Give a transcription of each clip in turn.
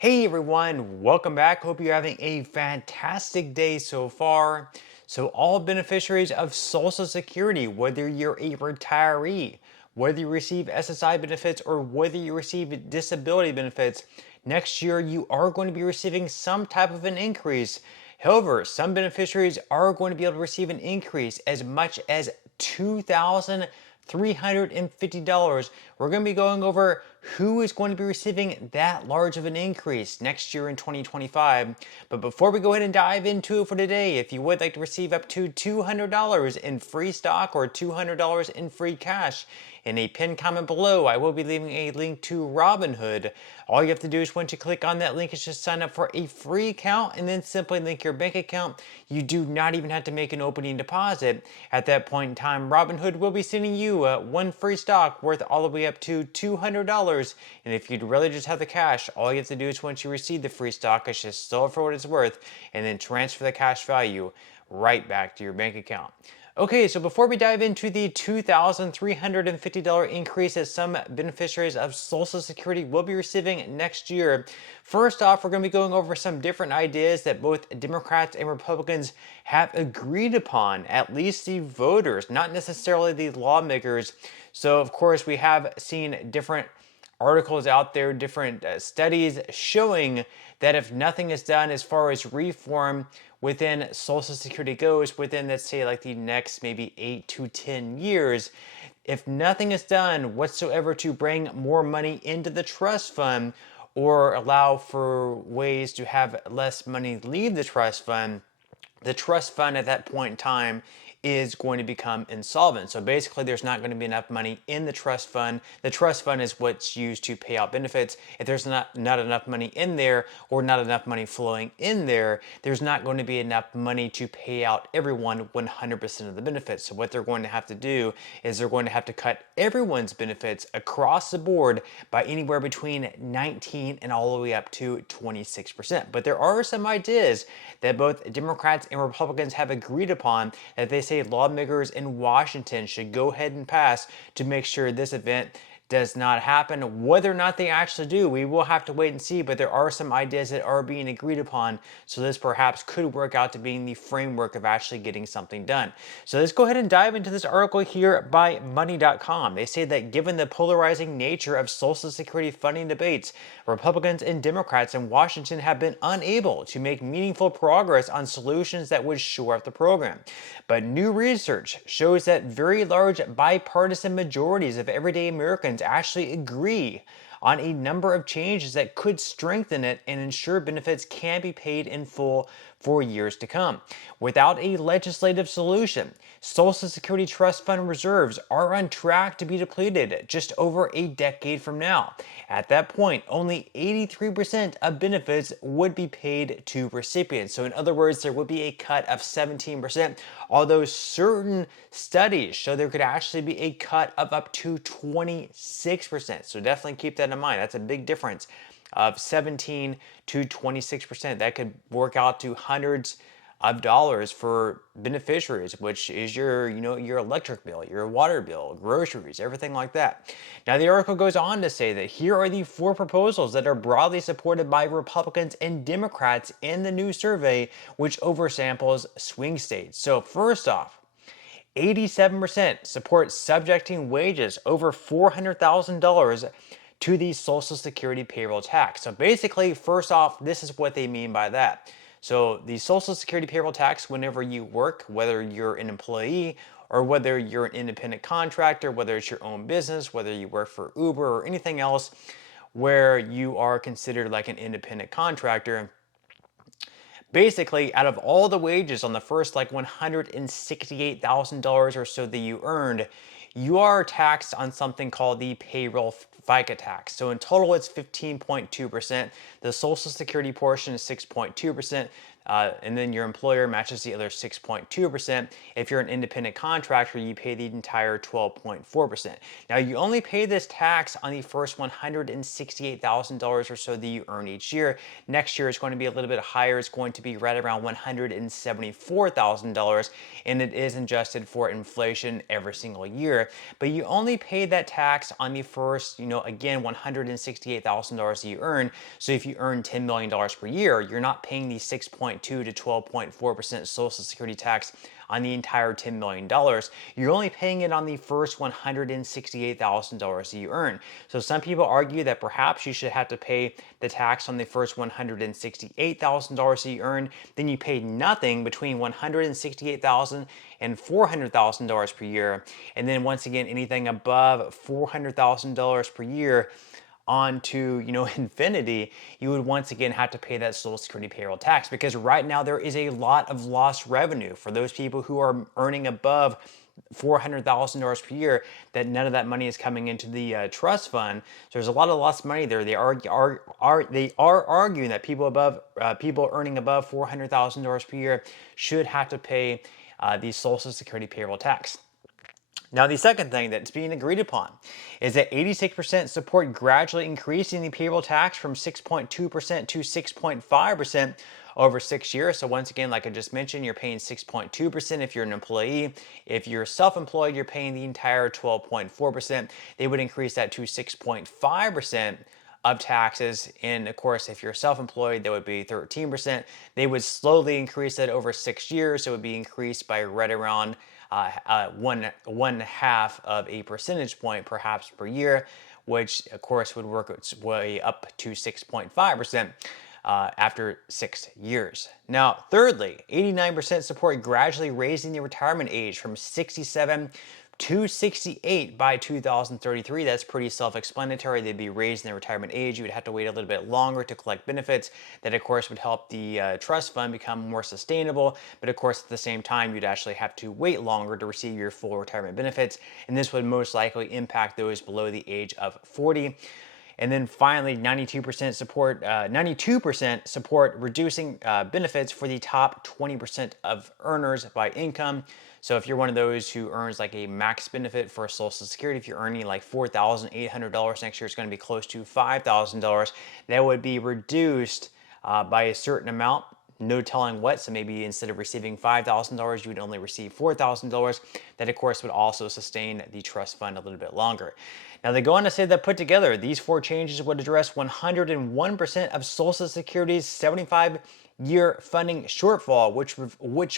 Hey everyone, welcome back. Hope you're having a fantastic day so far. So, all beneficiaries of Social Security, whether you're a retiree, whether you receive SSI benefits, or whether you receive disability benefits, next year you are going to be receiving some type of an increase. However, some beneficiaries are going to be able to receive an increase as much as $2,350. We're going to be going over who is going to be receiving that large of an increase next year in 2025. But before we go ahead and dive into it for today, if you would like to receive up to $200 in free stock or $200 in free cash, in a pinned comment below, I will be leaving a link to Robinhood. All you have to do is once you click on that link is just sign up for a free account and then simply link your bank account. You do not even have to make an opening deposit. At that point in time, Robinhood will be sending you one free stock worth all the way up to $200. And if you'd rather just have the cash, all you have to do is once you receive the free stock is just sell it for what it's worth and then transfer the cash value right back to your bank account. Okay, so before we dive into the $2,350 increase that some beneficiaries of Social Security will be receiving next year, first off, we're going to be going over some different ideas that both Democrats and Republicans have agreed upon, at least the voters, not necessarily the lawmakers. So, of course, we have seen different articles out there, different studies showing that if nothing is done as far as reform within Social Security goes, within, let's say, like the next maybe 8 to 10 years, if nothing is done whatsoever to bring more money into the trust fund or allow for ways to have less money leave the trust fund at that point in time is going to become insolvent. So basically, there's not going to be enough money in the trust fund. The trust fund is what's used to pay out benefits. If there's not enough money in there or not enough money flowing in there, there's not going to be enough money to pay out everyone 100% of the benefits. So what they're going to have to do is they're going to have to cut everyone's benefits across the board by anywhere between 19 and all the way up to 26%. But there are some ideas that both Democrats and Republicans have agreed upon that they say lawmakers in Washington should go ahead and pass to make sure this event does not happen. Whether or not they actually do, we will have to wait and see, but there are some ideas that are being agreed upon, so this perhaps could work out to being the framework of actually getting something done. So let's go ahead and dive into this article here by money.com. They say that given the polarizing nature of Social Security funding debates, Republicans and Democrats in Washington have been unable to make meaningful progress on solutions that would shore up the program. But new research shows that very large bipartisan majorities of everyday Americans actually agree on a number of changes that could strengthen it and ensure benefits can be paid in full for years to come. Without a legislative solution, Social Security Trust Fund reserves are on track to be depleted just over a decade from now. At that point, only 83% of benefits would be paid to recipients. So in other words, there would be a cut of 17%, although certain studies show there could actually be a cut of up to 26%. So definitely keep that in mind. That's a big difference of 17 to 26%. That could work out to hundreds of dollars for beneficiaries, which is your electric bill, your water bill, groceries, everything like that. Now the article goes on to say that here are the 4 proposals that are broadly supported by Republicans and Democrats in the new survey, which oversamples swing states. So first off, 87% support subjecting wages over $400,000 to the Social Security payroll tax. So basically, first off, this is what they mean by that. So the Social Security payroll tax, whenever you work, whether you're an employee or whether you're an independent contractor, whether it's your own business, whether you work for Uber or anything else where you are considered like an independent contractor, basically, out of all the wages on the first like $168,000 or so that you earned, you are taxed on something called the payroll FICA tax. So in total, it's 15.2%. The Social Security portion is 6.2%. and then your employer matches the other 6.2%. If you're an independent contractor, you pay the entire 12.4%. Now, you only pay this tax on the first $168,000 or so that you earn each year. Next year, it's going to be a little bit higher. It's going to be right around $174,000, and it is adjusted for inflation every single year. But you only pay that tax on the first, again, $168,000 that you earn. So if you earn $10 million per year, you're not paying the 6.2 to 12.4% Social Security tax on the entire $10 million. You're only paying it on the first $168,000 that you earn. So some people argue that perhaps you should have to pay the tax on the first $168,000 that you earn, then you pay nothing between $168,000 and $400,000 per year. And then once again, anything above $400,000 per year on to infinity, you would once again have to pay that Social Security payroll tax, because right now there is a lot of lost revenue for those people who are earning above $400,000 per year, that none of that money is coming into the trust fund. So there's a lot of lost money there. They are arguing that people earning above $400,000 per year should have to pay the Social Security payroll tax. Now, the second thing that's being agreed upon is that 86% support gradually increasing the payroll tax from 6.2% to 6.5% over 6 years. So once again, like I just mentioned, you're paying 6.2% if you're an employee. If you're self-employed, you're paying the entire 12.4%. They would increase that to 6.5% of taxes. And of course, if you're self-employed, that would be 13%. They would slowly increase that over 6 years. So it would be increased by right around one half of a percentage point perhaps per year, which of course would work its way up to 6.5% after 6 years. Now, thirdly, 89% support gradually raising the retirement age from 67 to 68 by 2033. That's pretty self-explanatory. They'd be raising the retirement age. You would have to wait a little bit longer to collect benefits. That, of course, would help the trust fund become more sustainable. But, of course, at the same time, you'd actually have to wait longer to receive your full retirement benefits. And this would most likely impact those below the age of 40. And then finally, 92% support reducing benefits for the top 20% of earners by income. So if you're one of those who earns like a max benefit for Social Security, if you're earning like $4,800 next year, it's going to be close to $5,000. That would be reduced by a certain amount. No telling what. So maybe instead of receiving $5,000, you would only receive $4,000. That, of course, would also sustain the trust fund a little bit longer. Now, they go on to say that put together, these 4 changes would address 101% of Social Security's 75-year funding shortfall, which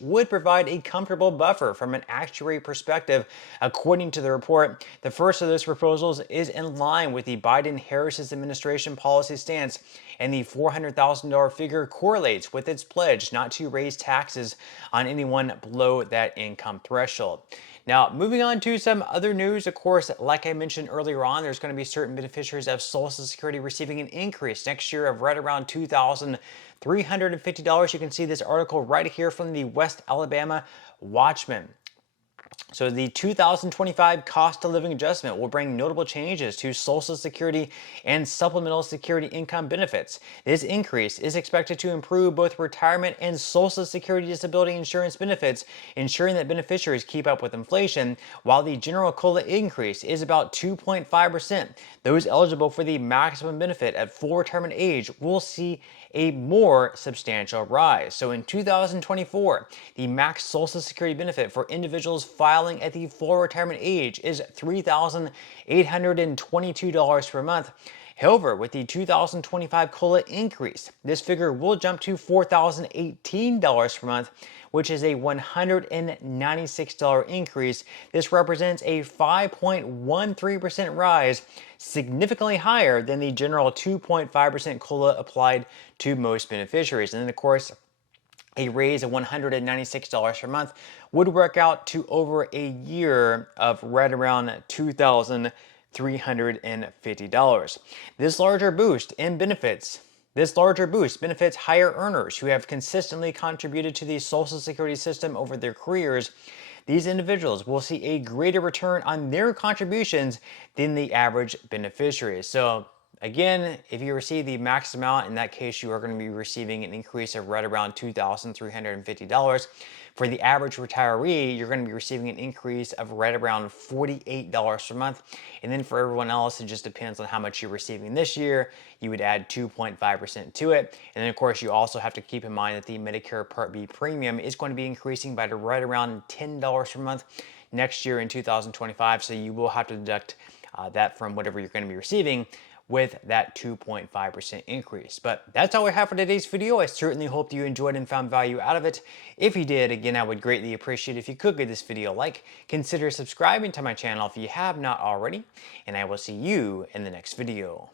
would provide a comfortable buffer from an actuary perspective. According to the report, the first of those proposals is in line with the Biden-Harris administration policy stance, and the $400,000 figure correlates with its pledge not to raise taxes on anyone below that income threshold. Now, moving on to some other news, of course, like I mentioned earlier on, there's going to be certain beneficiaries of Social Security receiving an increase next year of right around $2,350. You can see this article right here from the West Alabama Watchman. So the 2025 cost of living adjustment will bring notable changes to Social Security and supplemental security income benefits. This increase is expected to improve both retirement and Social Security disability insurance benefits, ensuring that beneficiaries keep up with inflation, while the general COLA increase is about 2.5%. Those eligible for the maximum benefit at full retirement age will see a more substantial rise. So in 2024, the max Social Security benefit for individuals filing at the full retirement age is $3,822 per month. However, with the 2025 COLA increase, this figure will jump to $4,018 per month, which is a $196 increase. This represents a 5.13% rise, significantly higher than the general 2.5% COLA applied to most beneficiaries. And then, of course, a raise of $196 per month would work out to over a year of right around $2,350. This larger boost benefits higher earners who have consistently contributed to the Social Security system over their careers. These individuals will see a greater return on their contributions than the average beneficiary. So Again, if you receive the max amount, in that case, you are going to be receiving an increase of right around $2,350. For the average retiree, you're going to be receiving an increase of right around $48 per month. And then for everyone else, it just depends on how much you're receiving this year. You would add 2.5% to it. And then, of course, you also have to keep in mind that the Medicare Part B premium is going to be increasing by right around $10 per month next year in 2025. So you will have to deduct that from whatever you're going to be receiving with that 2.5% increase. But that's all we have for today's video. I certainly hope you enjoyed and found value out of it. If you did, again, I would greatly appreciate if you could give this video a like. Consider subscribing to my channel if you have not already, and I will see you in the next video.